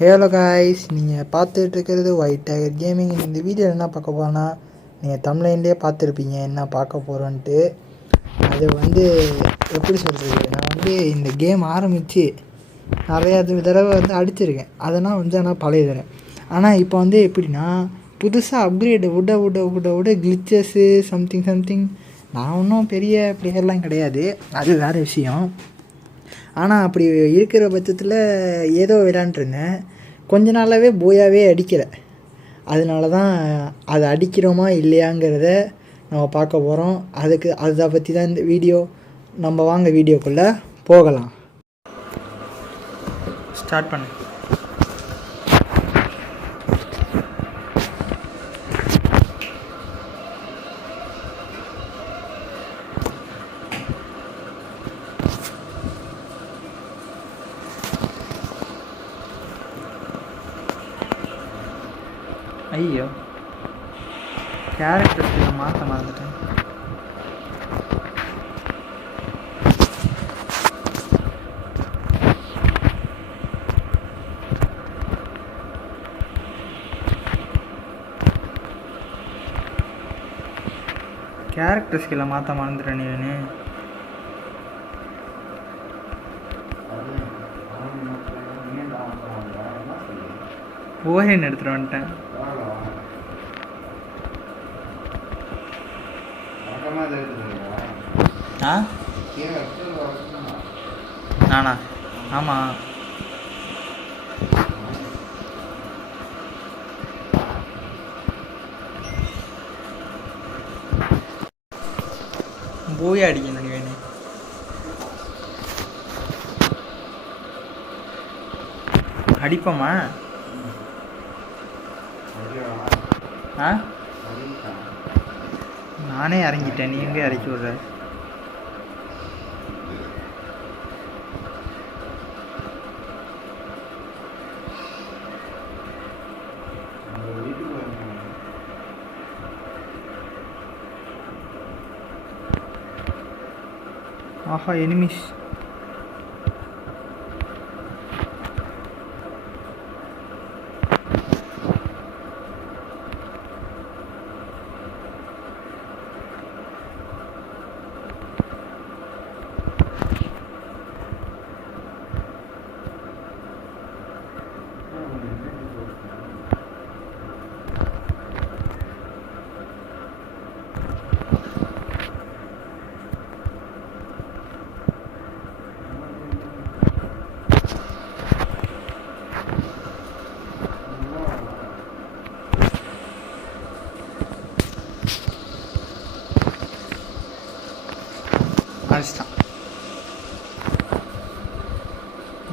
Hello guys, நீங்கள் பார்த்துட்டு இருக்கிறது ஒயிட் டைகர் கேமிங். இந்த வீடியோ என்ன பார்க்க போகிறோன்னா, நீங்கள் தமிழ்லேயே பார்த்துருப்பீங்க என்ன பார்க்க போகிறோன்ட்டு. அது எப்படி சொல்கிறது, நான் இந்த கேம் ஆரம்பித்து நிறையா தடவை அடிச்சிருக்கேன். அதெல்லாம் ஆனால் பழைய தடவை. ஆனால் இப்போ எப்படின்னா புதுசாக அப்கிரேடு விட கிளிச்சஸ்ஸு சம்திங். நான் ஒன்றும் பெரிய பிளேயர்லாம் கிடையாது, அது வேறு விஷயம். ஆனால் அப்படி இருக்கிற பட்சத்தில் ஏதோ விளையாண்டுருந்தேன். கொஞ்ச நாளாகவே போயாவே அடிக்கலை. அதனால தான் அதை அடிக்கிறோமா இல்லையாங்கிறத நம்ம பார்க்க போகிறோம். அதை பற்றி தான் இந்த வீடியோ. நம்ம வாங்க வீடியோக்குள்ளே போகலாம். ஸ்டார்ட் பண்ணு. ஐயோ, கேரக்டர்ஸ் மாற்ற மறந்துட்டேன். கேரக்டர் ஸ்கில்லை மாற்ற மறந்துட்டேன். நீ ஓஹேன்னு எடுத்துகிட்டு வந்துட்டேன். நானா? ஆமாம். போய் அடிக்கணும். நீ வேணும் அடிப்போமா? நானே இறங்கிட்டேன், நீ எங்கே இறக்கி விடுற? ஆஹா, எனிமிஸ்.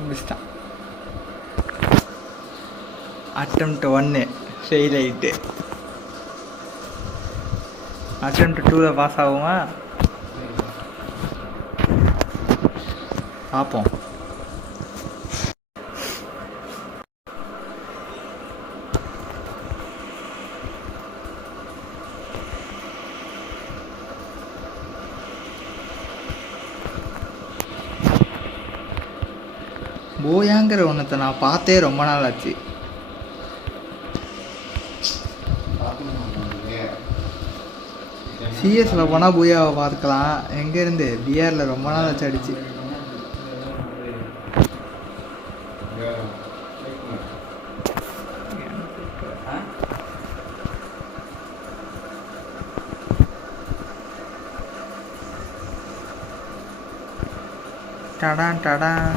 முடிச்சிட்டான். அட்டெம்ப்ட் 1 ஃபெயில் ஆகிட்டு. அட்டெம்ப்ட் 2 பாஸ் ஆகுமா பார்ப்போம். போயாங்கிற ஒன்றத்தை நான் பார்த்தே ரொம்ப நாள் ஆச்சு. சிஎஸில் போனால் போயாவை பார்த்துக்கலாம். எங்கேருந்து பிஆரில் ரொம்ப நாள் ஆச்சு அடிச்சு. டடான்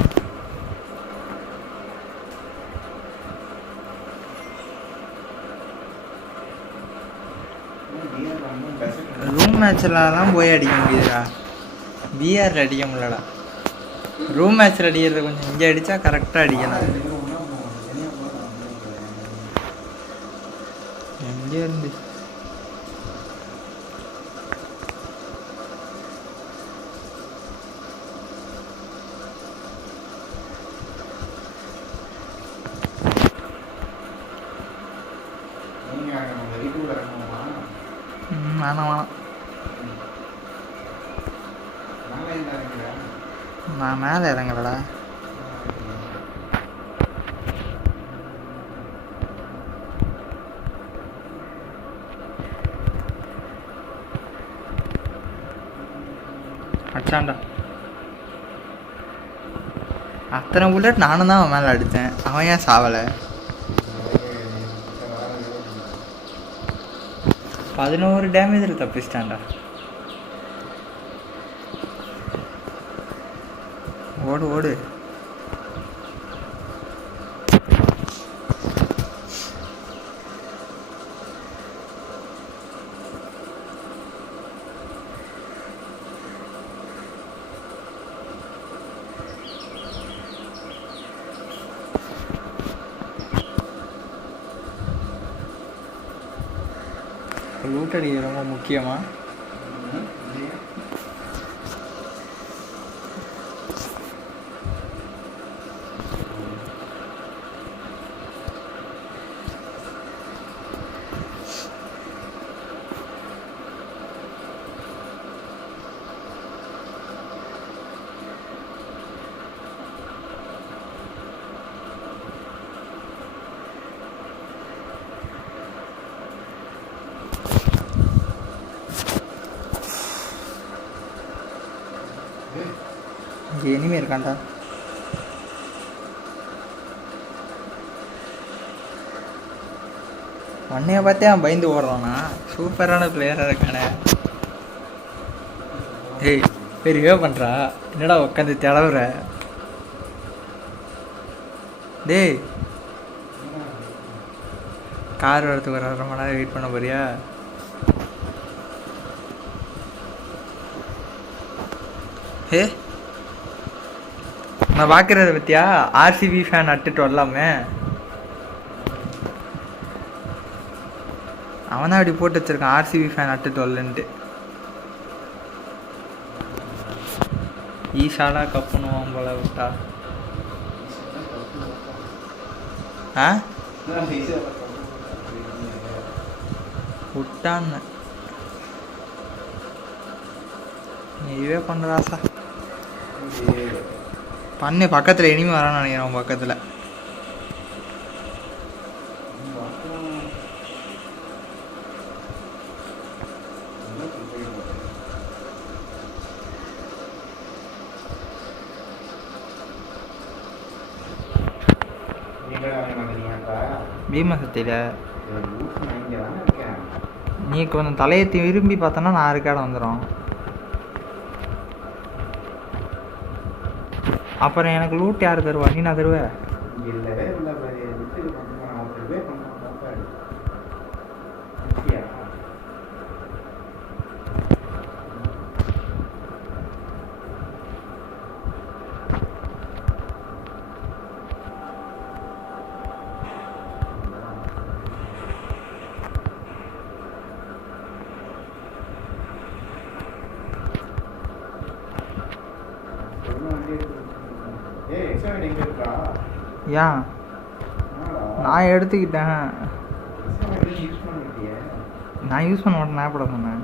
ரூம் மேட்ச்லாம் போய் அடிக்க முடியுதுடா, பிஆரில் அடிக்க முடியலடா. ரூம் மேட்ச்சில் அடிக்கிறது கொஞ்சம் இங்கே அடித்தா கரெக்டாக அடிக்கலாம். எங்கே இருந்து வேணாம். நான் மேலே இறங்கலடா. அச்சாண்டா. அத்தனை புல்லட் நானும் தான் அவன் மேலே அடித்தேன். அவன் ஏன் சாவலை? 11 டேமேஜில் தப்பிச்சிட்டான்டா. ஓடு ஓடு. லூட் அடிக்கிறது ரொம்ப முக்கியமா? இங்கே இனிமே இருக்கான்டா. உன்னைய பார்த்தே அவன் பயந்து ஓடுறானா? சூப்பரான பிளேயராக இருக்கானே. ஏய் பெரியவே பண்ணுறா, என்னடா உட்காந்து திளவுற? டேய் கார் வரத்துக்கு ஒரு 1/2 மணி நேரம் வெயிட் பண்ண போறியா? ஏ நான் பார்க்குறத பற்றியா? ஆர்சிபி ஃபேன் அட்டுட்டு வரலாமே. அவன் தான் அப்படி போட்டு வச்சிருக்கான், ஆர்சிபி ஃபேன் அட்டுட்டு வரலன்ட்டு. ஈஷாலா கப்புனுவான் போல விட்டா. ஆ விட்டான்னு நீவே பண்ணுறாசா. பண்ணு. பக்கத்தில் இனிமே வரான்னு நினைக்கிறேன். உன் பக்கத்தில் பீமசத்தில நீ கொஞ்சம் தலையத்தி விரும்பி பார்த்தோன்னா நான் இருக்காட வந்துடும். அப்புறம் எனக்கு லூட் யார் தருவா? நீ நான் தருவேன். ஏன் நான் எடுத்துக்கிட்டேன். நான் யூஸ் பண்ண மாட்டேன். நான் எப்பட சொன்னேன்?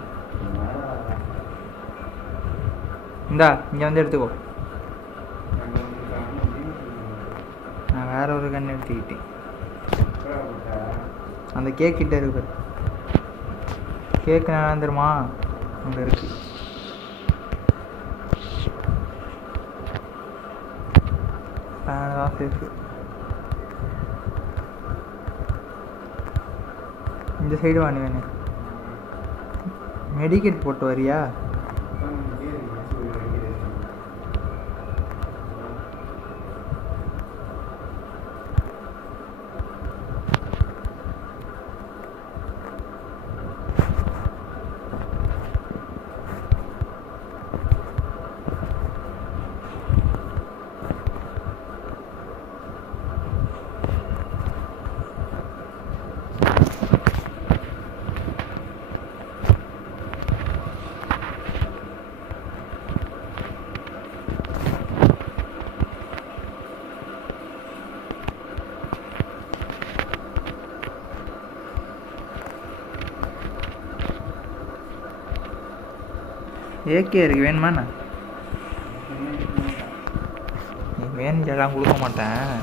இந்தா இங்கே வந்து எடுத்துக்கோ. நான் வேற ஒரு கன்று எடுத்துக்கிட்டேன். அந்த கேக் கிட்ட இருக்கு. கேக்கு நான் தெரியுமா? அங்கே இருக்கு. சேஃபு. இந்த சைடு வாணி வேணும். மெடிக்கெட் போட்டு வரியா? ஏகே இருக்கு, வேணுமாண்ணா? நீ வேணும் எல்லாம் கொடுக்க மாட்டேன்.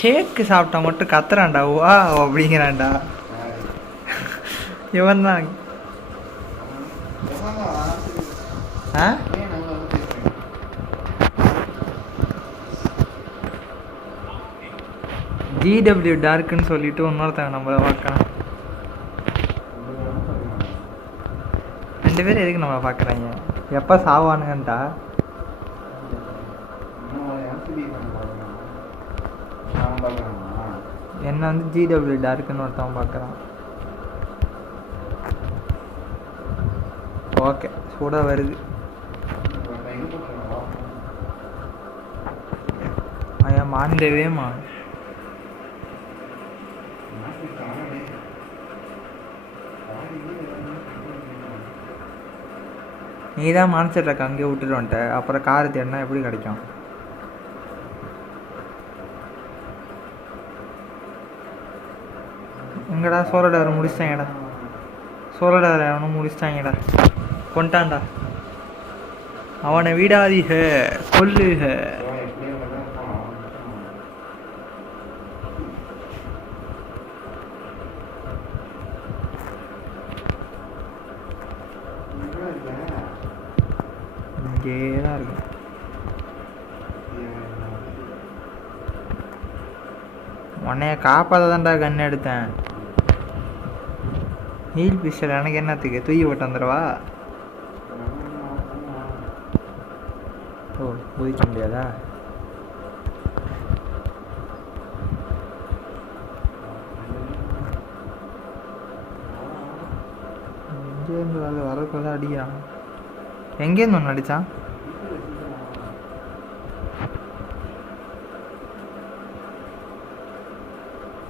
கேக்கு சாப்பிட்டா மட்டும் கத்துறான்டா வா அப்படிங்கிறான்டா இவன் தான். ஆ ஜிடபிள்யூ டார்க்குன்னு சொல்லிட்டு இன்னொருத்தங்க நம்மளை பார்க்கலாம். 2 பேர் எதுக்கு நம்மளை பார்க்குறாங்க? எப்போ சாவானுங்கன்ட்டா என்ன வந்து ஜிடபிள்யூ டார்க்குன்னு ஒருத்தவன் பார்க்குறான். ஓகே சூட வருது. ஐயா மாண்டவேமா நீ தான் மான்செட்ரக்கு அங்கேயே விட்டுட்டு வந்துட்ட. அப்புறம் கார் தேடினா எப்படி கிடைக்கும்? எங்கடா சோழடாரை முடிச்சிட்டாங்கடா. சோழடாரை அவனை முடிச்சிட்டாங்கடா. கொண்டான்டா அவனை விடாதீக கொல்லுக. இங்கேதான் இருக்கு. உன்னைய காப்பாதான்டா கண் எடுத்தேன். நீல் பிஸ்டல் எனக்கு என்னத்துக்கு? தூக்கி போட்டு வந்துடுவா. ஓ குதிக்க முடியாதா? எங்கேருந்து வரக்குள்ள அடிக்கிறான். எங்கேருந்து ஒன்று அடித்தான்?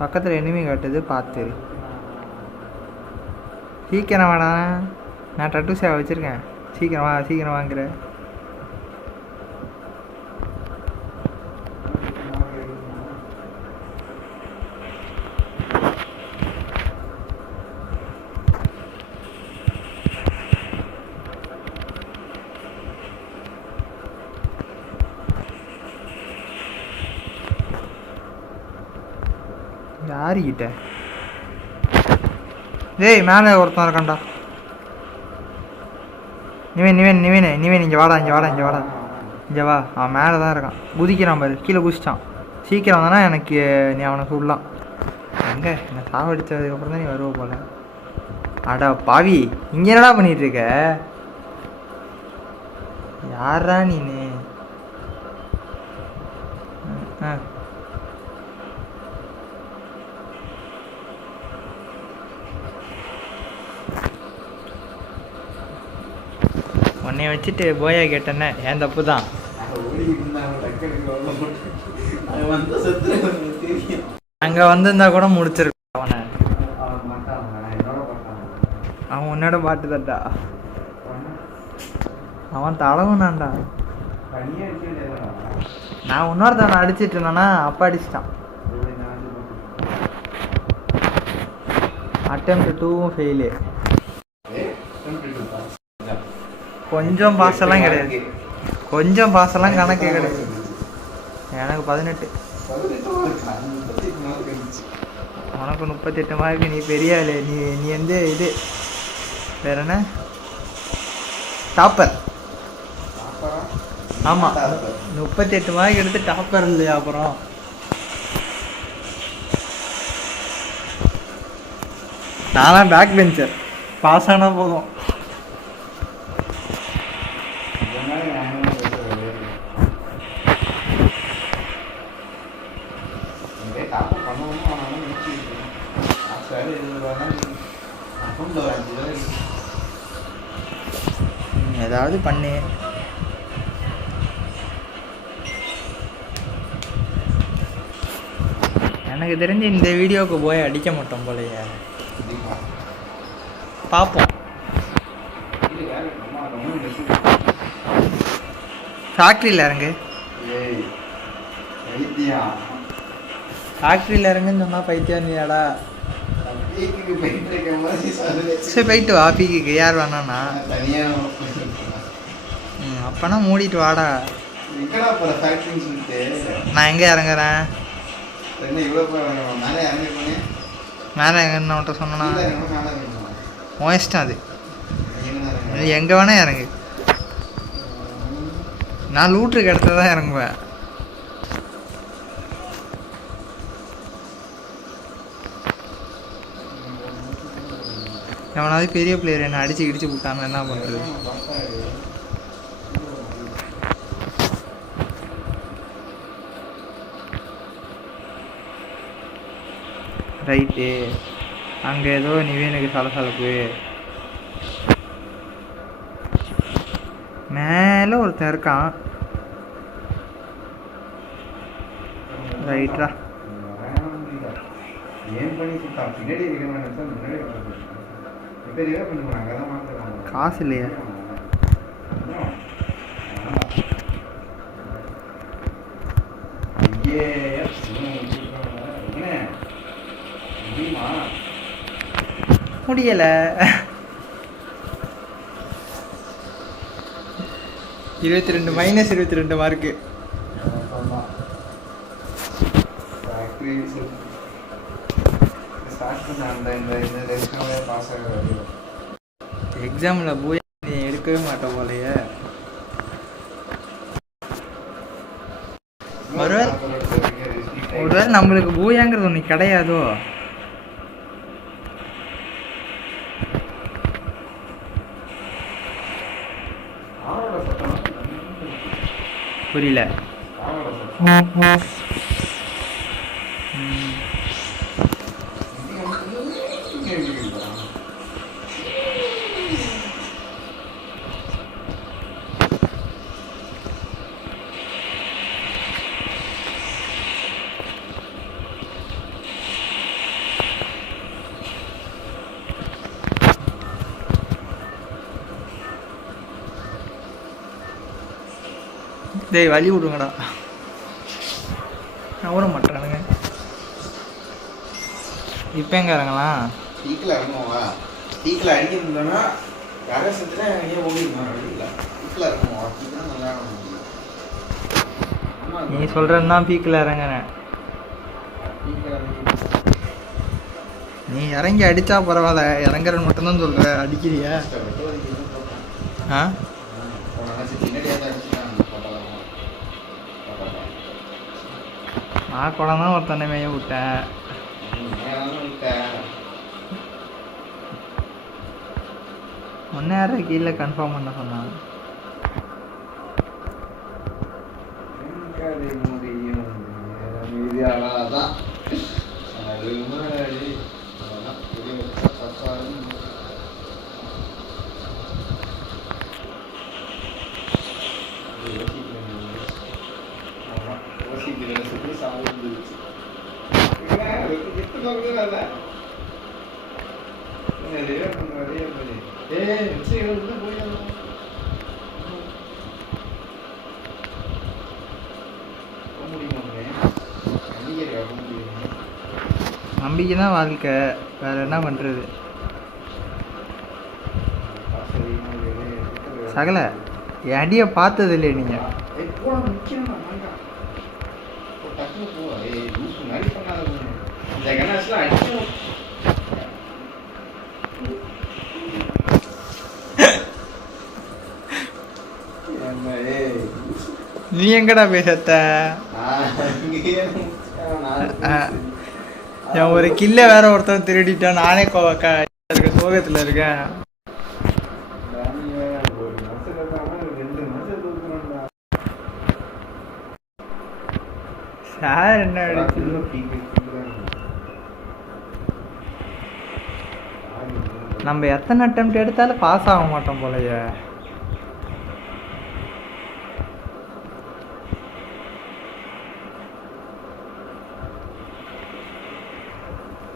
பக்கத்தில் எனிமி காட்டுது பார்த்து. சீக்கிரம் வாடா, நான் டட்டு சேவை வச்சுருக்கேன். சீக்கிரம் வா சீக்கிரம் வாங்குற. யாருக்கிட்ட? டேய் மேலே ஒருத்தன் இருக்கான்டா. நிவேன் இங்கே வாடா இங்கே வா. அவன் மேலே தான் இருக்கான். குதிக்கிறான் பாரு, கீழே குதிச்சிட்டான். சீக்கிரம் தானே எனக்கு நீ அவனை சொல்லலாம். எங்கே என்னை சாவடிச்சதுக்கப்புறம் தான் நீ வருவ போல. அடா பாவி, இங்கே என்னடா பண்ணிகிட்டு இருக்க? யாரா நீனு? உன்னைய வச்சுட்டு போயா கேட்டேன்னே என் தப்பு தான். அங்கே வந்திருந்தா கூட முடிச்சிருக்கான் அவனை. அவன் உன்னோட பாட்டு தட்டா. அவன் தடவுனான்டா. நான் இன்னொருத்தவனை அடிச்சிட்டு இருந்தேன்னா அப்பா அடிச்சிட்டான். Attempt 2 fail. கொஞ்சம் பாசெல்லாம் கிடையாது. கொஞ்சம் பாசெல்லாம் கணக்கே கிடையாது. எனக்கு 18. உனக்கு 38 மார்க்கு. நீ பெரிய ஆளு. நீ வந்து இது வேற என்ன டாப்பர். ஆமாம் 38 மார்க் எடுத்து டாப்பர் இல்லையா? அப்புறம் நான்லாம் பேக் பெஞ்சர். பாஸ் ஆனால் போதும். ஏதாவது பண்ணு. எனக்கு தெரிஞ்சு இந்த வீடியோவுக்கு போய் அடிக்க மாட்டோம் போலையே. பார்ப்போம். ஃபேக்ட்ரியில் இறங்கு. ஃபேக்ட்ரியில் இறங்குன்னு சொன்னால் பைத்தியம் நீயாடா. சரி போயிட்டு வா பீக்கு. யார் வேணாண்ணா? அப்போனா மூடிட்டு வாடா. நான் எங்கே இறங்குறேன்? மேலே எங்கன்னு அவன்கிட்ட சொன்னா உன் இஷ்டம் அது. எங்கே வேணா இறங்கு. நான் லூட்ருக்கு இடத்துல தான் இறங்குவேன். எவனாவது பெரிய பிளேயர் என்ன அடிச்சு கிடிச்சு விட்டாங்க என்ன பண்ணுறது? ரைட்டு, அங்கே ஏதோ நிவேனுக்கு சலசலப்பு. மேலே ஒருத்தன் இருக்கான். ரைட்ரா, காசு இல்லையா? முடியல. 22 -22 மார்க்கு. எக்ஸாமில் போய் நீ எடுக்கவே மாட்டோம் போலையே. ஒருவேளை நம்மளுக்கு பூயாங்கிறது ஒன்று கிடையாதோ? புரியல. டேய் வழி விடுங்கடா. நவர மாட்டானுங்க. இப்போ எங்கே இறங்கலாம்? டீக்கில் இறங்குவா. டீக்கில் அடிக்க முடியலன்னா கரை சத்துல எங்கேயோ ஓடிடுவான். டீக்கில் இறங்குவா. டீக்கில் நல்லா நீ சொல்கிறேன்னு தான் பீக்கில் இறங்குறேன். நீ இறங்கி அடித்தா பரவாயில்ல, இறங்குறன்னு மட்டும்தான் சொல்கிற. அடிக்கிறியா? ஆ, நான் குடம் தான் ஒருத்தனை மேய விட்டேன். ஒன்னே யாரும் கீழே கன்ஃபார்ம் பண்ண சொன்னான். நம்பிக்கை தான் வாழ்க்கை, வேற என்ன பண்றது? சகல என் அடியை பார்த்தது இல்லையே நீங்க. நீ எங்கடா பேசத்த? என் ஒரு கில்ல வேற ஒருத்தன் திருடிட்டான். நானே சோகத்துல இருக்கேன். சார் என்ன நம்ம எத்தனை அட்டெம்ப்ட் எடுத்தாலும் பாஸ் ஆக மாட்டோம் போலயே.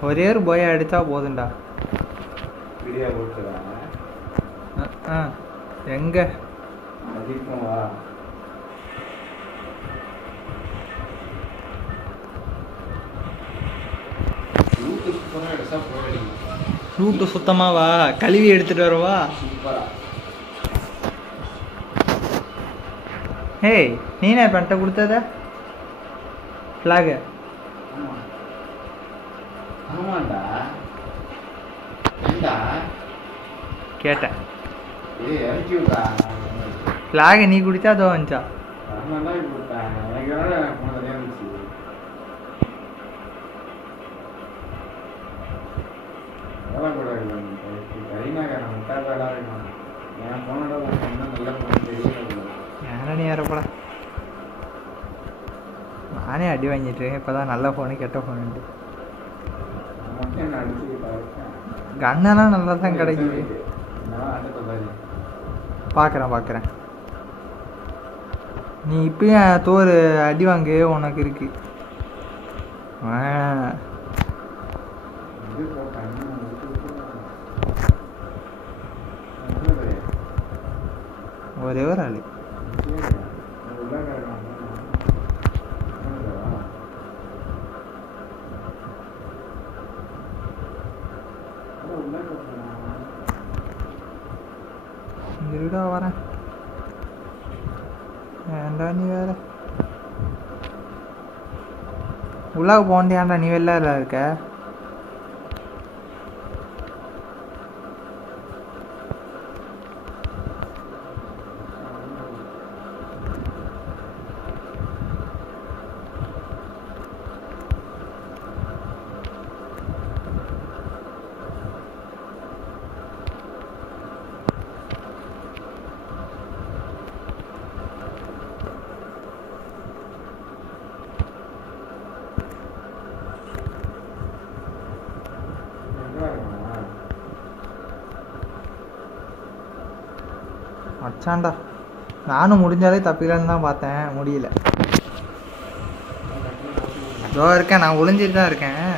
ஒரே ஒரு போய் அடித்தா போதுண்டா. எங்க ரூட்டு சுத்தமாவா கழுவி எடுத்துட்டு வரவா? ஹேய், நீனே பண்ணிட்ட கொடுத்தத ஃப்ளாகு? ஆமா ஆமாண்டா ஏண்டா கேட்டேன். ஏய் இறக்கி விட்டா ஃப்ளாகை நீ குடித்தா அதோ வந்துச்சா? நான் தான் கொடுத்தேன் எனக்கு வேற போனதே இருந்துச்சு. அதெல்லாம் கூட இல்லை கரீனாக்காரன் முட்டாக்காரா இருக்கான். என் போனோட என்ன நல்ல போன தெரியல. ஏன்னா நீ ஏறப்படா, நானே அடி வாங்கிட்டு இருக்கேன் இப்போ தான். நல்ல ஃபோனு கெட்ட ஃபோனுன்ட்டு மட்டும் என்ன அடிச்சுக்கிட்டா கன்னெல்லாம் நல்லா தான் கிடைக்குது. நான் அடுத்த பாரு பார்க்குறேன். நீ இப்பயும் தோறு அடி வாங்கு உனக்கு இருக்கு. இது போட்டேன் ஒரே ஒரு ஆள் இருடா வரேன். ஏன்டா நீ வேற உள்ளாக போண்டியாண்டா, நீ வெளில இருக்க. மச்சான்டா நானும் முடிஞ்சாலே தப்பிக்கலான்னு தான் பார்த்தேன், முடியல. இதோ இருக்கேன், நான் ஒளிஞ்சிட்டு தான் இருக்கேன்.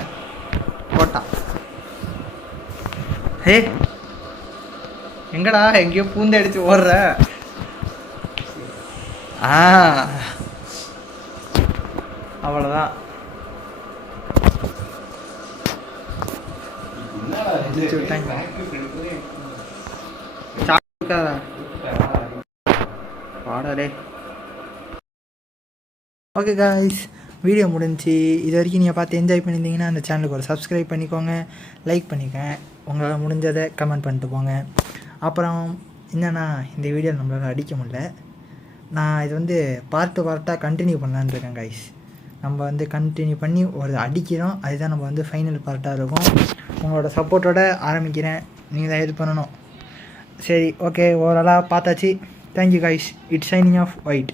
போட்டான். ஹே எங்கடா எங்கேயோ பூந்து அடிச்சு ஓடுற? அவ்வளோதான். பாடலே. ஓகே காய்ஸ், வீடியோ முடிஞ்சு. இது வரைக்கும் நீங்கள் பார்த்து என்ஜாய் பண்ணியிருந்தீங்கன்னா அந்த சேனலுக்கு ஒரு சப்ஸ்கிரைப் பண்ணிக்கோங்க, லைக் பண்ணிக்கோங்க, உங்களால் முடிஞ்சதை கமெண்ட் பண்ணிட்டு போங்க. அப்புறம் என்னென்னா, இந்த வீடியோ நம்மளால் அடிக்க முடியல. நான் இது வந்து பார்ட்டாக கண்டினியூ பண்ணலான்னு இருக்கேன் காய்ஸ். நம்ம வந்து கண்டினியூ பண்ணி ஒரு அடிக்கிறோம், அதுதான் நம்ம வந்து ஃபைனல் பார்ட்டாக இருக்கும். உங்களோட சப்போர்ட்டோட ஆரம்பிக்கிறேன், நீங்கள் தான் இது பண்ணணும். சரி ஓகே, ஓரளவு பார்த்தாச்சு. Thank you guys. It's signing off white.